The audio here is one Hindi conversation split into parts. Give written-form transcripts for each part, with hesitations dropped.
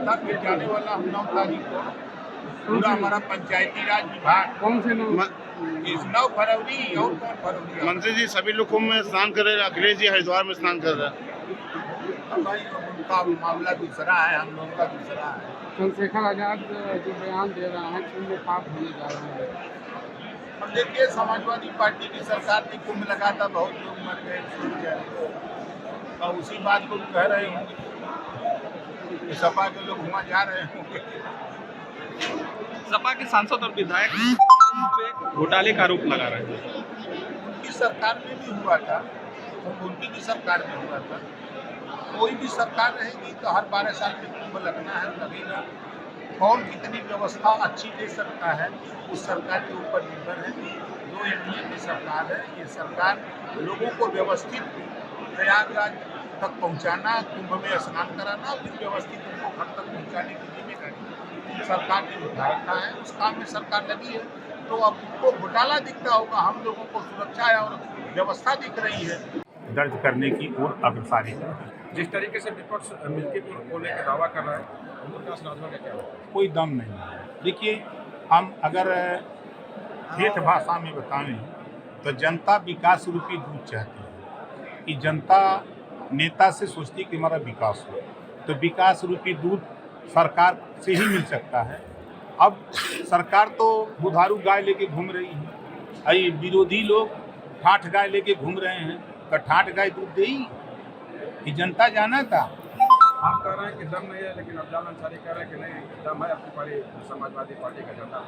था, फिर जाने वाला हम 9 तारीख को पूरा हमारा पंचायती राज विभाग। कौन से 9? 9 फरवरी और कौन फरवरी? मंत्री जी सभी लोग कुंभ में स्नान कर रहे हैं, अखिलेश जी हरिद्वार में स्नान कर रहे हैं। अब भाई उनका मामला दूसरा है, हम लोगों का दूसरा है। चंद्रशेखर आजाद जो बयान दे रहा है कुंभ में पाप होने जा रहा है। अब देखिए, समाजवादी पार्टी की सरकार ने कुंभ लगा था, बहुत लोग मर गए, और उसी बात को कह रहे होंगे कि सपा के लोग वहाँ जा रहे होंगे। सपा के सांसद और विधायक पे घोटाले का आरोप लगा रहे हैं। उनकी सरकार में भी हुआ था, उनकी भी सरकार में हुआ था। कोई भी सरकार रहेगी तो हर 12 साल में कुंभ लगना है, लगेगा। कौन कितनी व्यवस्था अच्छी दे सकता है उस सरकार के ऊपर निर्भर है। जो एनडीए की सरकार है, ये सरकार लोगों को व्यवस्थित प्रयागराज तक पहुंचाना, कुंभ में स्नान कराना, फिर व्यवस्थित उनको घर तक पहुंचाने की जिम्मेदारी सरकार ने उठा रखा है। उस काम में सरकार लगी है, तो अब उनको घोटाला दिखता होगा, हम लोगों को सुरक्षा और व्यवस्था दिख रही है। दर्ज करने की ओर अग्रसर है। जिस तरीके से विपक्ष मिल्कीपुर खोलने का दावा कर रहा है, प्रकाश राजभर का क्या होगा? कोई दम नहीं है। देखिए, हम अगर ठेठ भाषा में बताएं तो जनता विकास रूपी दूध चाहती है कि जनता नेता से सोचती कि हमारा विकास हो, तो विकास रूपी दूध सरकार से ही मिल सकता है। अब सरकार तो दुधारू गाय लेके घूम रही है, अरे विरोधी लोग ठाठ गाय लेके घूम रहे हैं, तो ठाठ गाय दूध देगी कि जनता जाना था। आप कह रहे हैं कि दम नहीं है, लेकिन अफजाल अंसारी कह रहे हैं कि नहीं, दम है आपकी पार्टी, समाजवादी पार्टी का झंडा।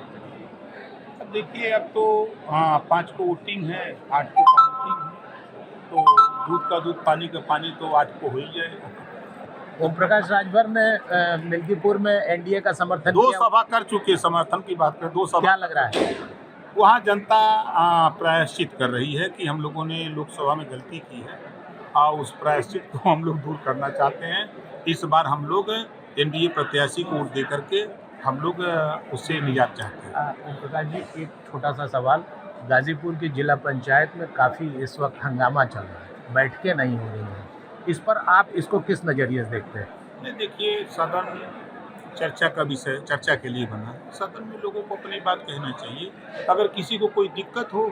अब देखिए, अब तो 5 को वोटिंग है, 8 को काउंटिंग है, तो दूध का दूध, पानी का पानी, तो 8 को हो ही जाएगा। ओम प्रकाश राजभर ने मिल्कीपुर में एनडीए का समर्थन 2 किया। सभा कर चुके, समर्थन की बात करें 2 सभा। क्या लग रहा है? वहाँ जनता प्रायश्चित कर रही है कि हम लोगों ने लोकसभा में गलती की है, और उस प्रायश्चित को हम लोग दूर करना चाहते हैं। इस बार हम लोग एनडीए प्रत्याशी को वोट दे करके हम लोग उससे निजात चाहते हैं। ओम प्रकाश जी, एक छोटा सा सवाल। गाजीपुर की जिला पंचायत में काफ़ी इस वक्त हंगामा चल रहा है, बैठकें नहीं हो रही हैं, इस पर आप इसको किस नज़रिए से देखते हैं? नहीं, देखिए, सदन चर्चा का विषय, चर्चा के लिए बना है। सदन में लोगों को अपनी बात कहना चाहिए। अगर किसी को कोई दिक्कत हो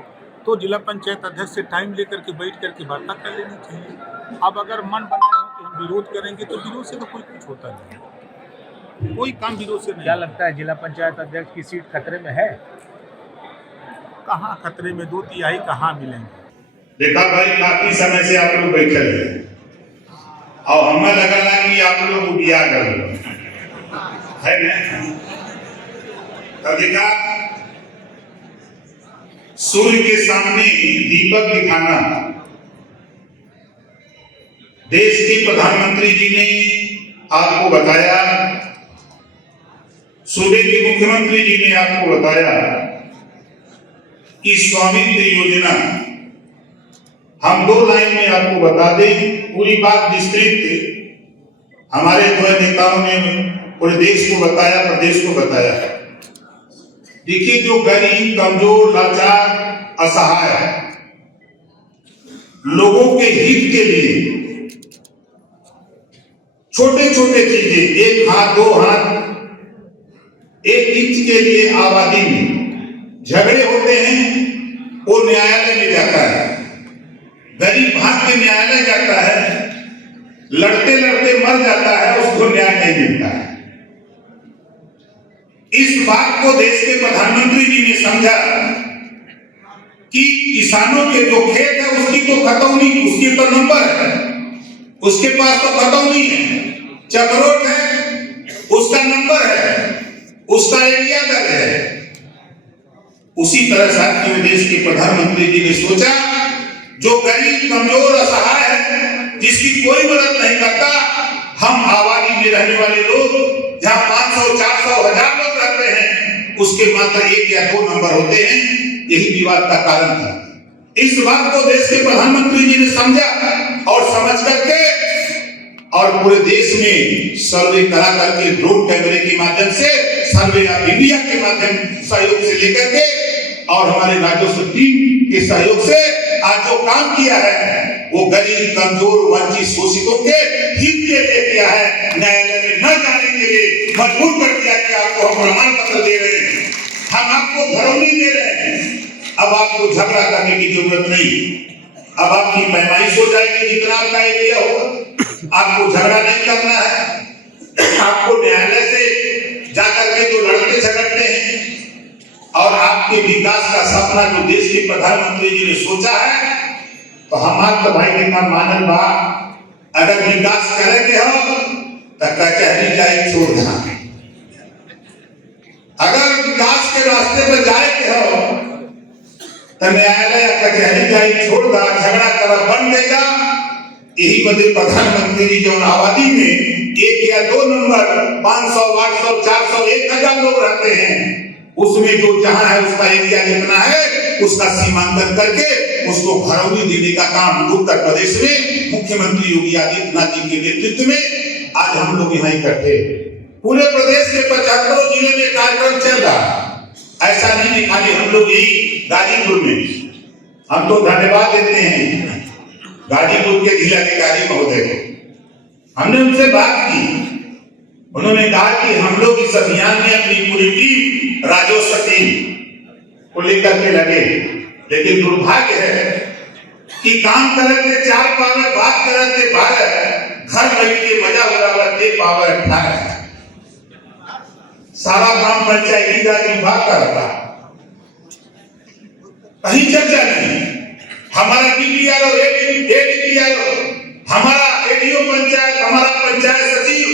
तो जिला पंचायत अध्यक्ष से टाइम लेकर के बैठ करके वार्ता कर लेनी चाहिए। अब अगर मन बनाया हो कि हम विरोध करेंगे, तो विरोध से तो कोई कुछ होता नहीं, कोई काम विरोध से नहीं। क्या लगता है जिला पंचायत अध्यक्ष की सीट खतरे में है? कहाँ खतरे में, 2/3 कहाँ मिलेंगे। देखा भाई, काफी समय से आप लोग बैठे हैं और हमें लगा कि आप लोग उबिया कर है ना। तो देखा, सूर्य के सामने दीपक दिखाना देश के प्रधानमंत्री जी ने आपको बताया, सूबे के मुख्यमंत्री जी ने आपको बताया कि स्वामित्व योजना, हम 2 लाइन में आपको बता दें, पूरी बात विस्तृत हमारे 2 नेताओं ने पूरे देश को बताया, प्रदेश को बताया। देखिए, जो गरीब, कमजोर, लाचार, असहाय लोगों के हित के लिए छोटे छोटे चीजें, 1 हाथ 2 हाथ 1 इंच के लिए आबादी में झगड़े होते हैं, वो न्यायालय में जाता है। गरीब भाग के न्यायालय जाता है, लड़ते लड़ते मर जाता है, उसको न्याय नहीं मिलता है। इस बात को देश के प्रधानमंत्री जी ने समझा कि किसानों के जो खेत है उसकी तो खतौनी, उसकी तो नंबर है, उसके पास तो खतौनी है, चक्रोट है, उसका नंबर है, उसका एरिया दर्ज है। उसी तरह साथियों, देश के प्रधानमंत्री जी ने सोचा, जो गरीब, कमजोर, असहाय है, जिसकी कोई मदद नहीं करता, हम आबादी में रहने वाले लोग, जहाँ 500, 400, 1000 लोग रहते हैं, उसके मात्र 1 या 2 नंबर होते हैं। यही विवाद का कारण था। इस बात को देश के प्रधानमंत्री जी ने समझा और समझ करके और पूरे देश में सर्वे करा करके, ड्रोन कैमरे के माध्यम से, सर्वे ऑफ इंडिया के माध्यम सहयोग से लेकर के और हमारे राजस्व टीम के सहयोग से आज जो काम किया है, वो गरीब, कमजोर, वंचित, शोषितों के हित के लिए किया है, न्यायालय में न जाने के लिए मजबूर कर दिया कि आपको हम प्रमाण पत्र दे रहे हैं, हम आपको घरौनी दे रहे हैं। अब आपको झगड़ा करने की जरूरत नहीं, अब आपकी पैमाइश हो जाएगी जितना आपका एरिया होगा। आपको झगड़ा नहीं करना है, आपको न्यायालय से जाकर के जो लड़ते झगड़ते हैं और आपके विकास का सपना जो देश के प्रधानमंत्री जी ने सोचा है, तो हमारे तो भाई ने कहा मानल बा अगर विकास करे के हो तो कचहरी जाए छोड़ देना, अगर विकास के रास्ते पर जाए के हो तो न्यायालय कचहरी जाए छोड़ दा, झगड़ा कर बन देगा। यही बदे प्रधानमंत्री जी जो आबादी में 1 या 2 नंबर 500, 800, 400, 1000 लोग रहते हैं, उसमें जो जहां है उसका एरिया जितना है उसका सीमांकन करके उसको घरौनी देने का काम उत्तर प्रदेश में मुख्यमंत्री योगी आदित्यनाथ जी के नेतृत्व में आज हम लोग यहाँ इकट्ठे पूरे प्रदेश के 75 जिले में कार्यक्रम चल रहा। ऐसा नहीं खाली हम लोग यही गाजीपुर में, हम तो धन्यवाद देते हैं गाजीपुर के जिलाधिकारी महोदय को। हमने उनसे बात की, उन्होंने कहा कि हम लोग इस अभियान में अपनी पूरी टीम राजस्व टीम को लेकर के लगे, लेकिन दुर्भाग्य है कि काम करते 4 पावर, बात करते 12, घर बैठ के मजा उड़ाते पावर 18। सारा काम पंचायती राज विभाग का रहता, कहीं चर्चा नहीं। हमारा डीपीआरओ, एडीपीआरओ, हमारा एडीओ पंचायत, हमारा पंचायत सचिव,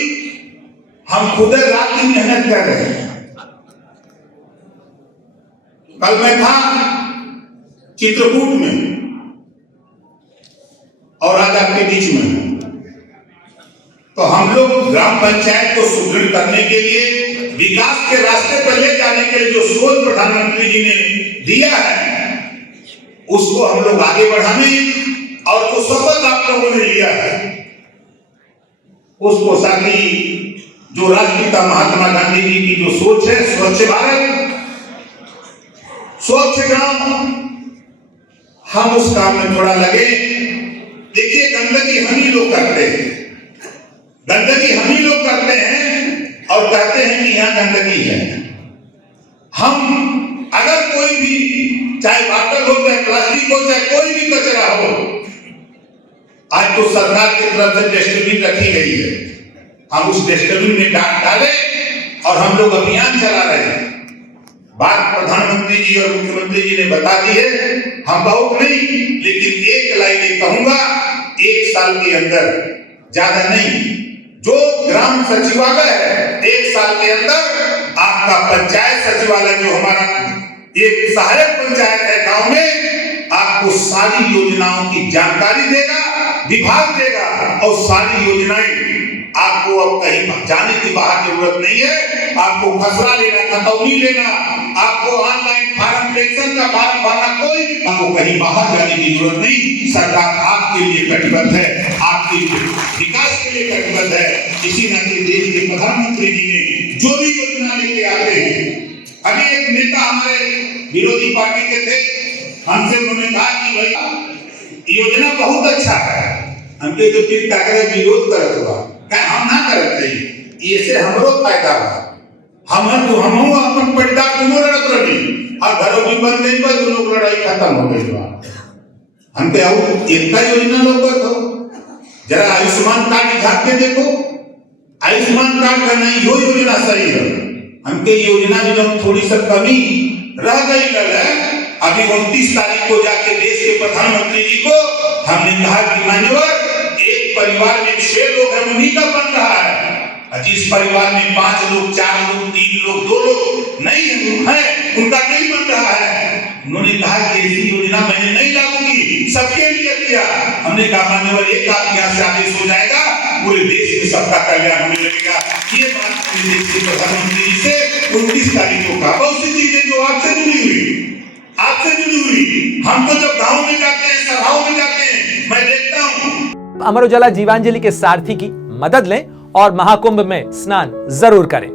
हम खुद रात की मेहनत कर रहे हैं। कल मैं था चित्रकूट में और आज आपके बीच में, तो हम लोग ग्राम पंचायत को सुदृढ़ करने के लिए, विकास के रास्ते पर ले जाने के लिए जो सोच प्रधानमंत्री जी ने दिया है उसको हम लोग आगे बढ़ाने और जो शपथ आप लोगों ने लिया है उसको साथी जो राष्ट्रपिता महात्मा गांधी जी की जो सोच है, स्वच्छ भारत, स्वच्छ गांव, हम उस काम में थोड़ा लगे। देखिए गंदगी हम ही लोग करते हैं, गंदगी हम ही लोग करते हैं और कहते हैं कि यहाँ गंदगी है। हम अगर कोई भी, चाहे बॉटल हो, चाहे प्लास्टिक हो, चाहे कोई भी कचरा हो, आज तो सरकार की तरफ से डस्टबिन रखी गई है, हम उस डस्टबिन में डाले और हम लोग अभियान चला रहे हैं। बात प्रधानमंत्री जी और मुख्यमंत्री जी ने बता दी है, हम बहुत नहीं लेकिन एक लाइन कहूंगा, 1 साल के अंदर, ज्यादा नहीं, जो ग्राम सचिवालय है 1 साल के अंदर आपका पंचायत सचिवालय जो हमारा एक सहायक पंचायत है गांव में, आपको सारी योजनाओं की जानकारी देगा, विभाग देगा और सारी योजनाएं आपको अब कहीं जाने की बाहर जरूरत नहीं है। आपको खसरा लेना, खतौनी लेना, आपको ऑनलाइन फार्म, पेंशन का फार्म भरना, कोई भी आपको कहीं बाहर जाने की जरूरत नहीं। सरकार आपके लिए कटिबद्ध है, आपके विकास के लिए कटिबद्ध है। इसी नाते देश के प्रधानमंत्री जी ने जो भी योजना लेके आते हैं, अभी एक नेता हमारे विरोधी पार्टी के थे, हमसे उन्होंने कहा कि भाई योजना बहुत अच्छा है, हमके तो फिर क्या करे विरोध करत हुआ, क्या हम ना करते हैं, इससे हमरो फायदा हुआ, हम अपन परिवार दोनों लड़त रही और घरों भी बंद नहीं पर दोनों लड़ाई खत्म हो गई। हमके और इतना योजना लोग हो, जरा आयुष्मान कार्ड झाँक के देखो, आयुष्मान कार्ड का नहीं हो योजना सही है। हमके योजना में जो थोड़ी सा कमी रह गई है, अभी 29 तारीख को जाके देश के प्रधानमंत्री जी को हमने कहा कि मान्यवर, एक परिवार में 6 लोग हैं, उन्हीं का बन रहा है। जिस परिवार में 5 लोग, 4 लोग, 3 लोग, 2 लोग नहीं है, उनका नहीं बन रहा है। उन्होंने कहा कि ऐसी योजना मैंने नहीं लागू की, सबके लिए किया। हमने कहा मान्यवर, एक आपके यहाँ से आदेश हो जाएगा, पूरे देश में सबका कल्याण होने लगेगा। ये बात हमने देश के प्रधानमंत्री जी से 29 तारीख को कहा। बहुत सी चीजें जो आपसे जुड़ी हुई, हम तो जब गाँव में जाते हैं, सभाओं में जाते हैं, मैं देखता हूँ। अमर उजाला जीवांजलि के सारथी की मदद लें और महाकुंभ में स्नान जरूर करें।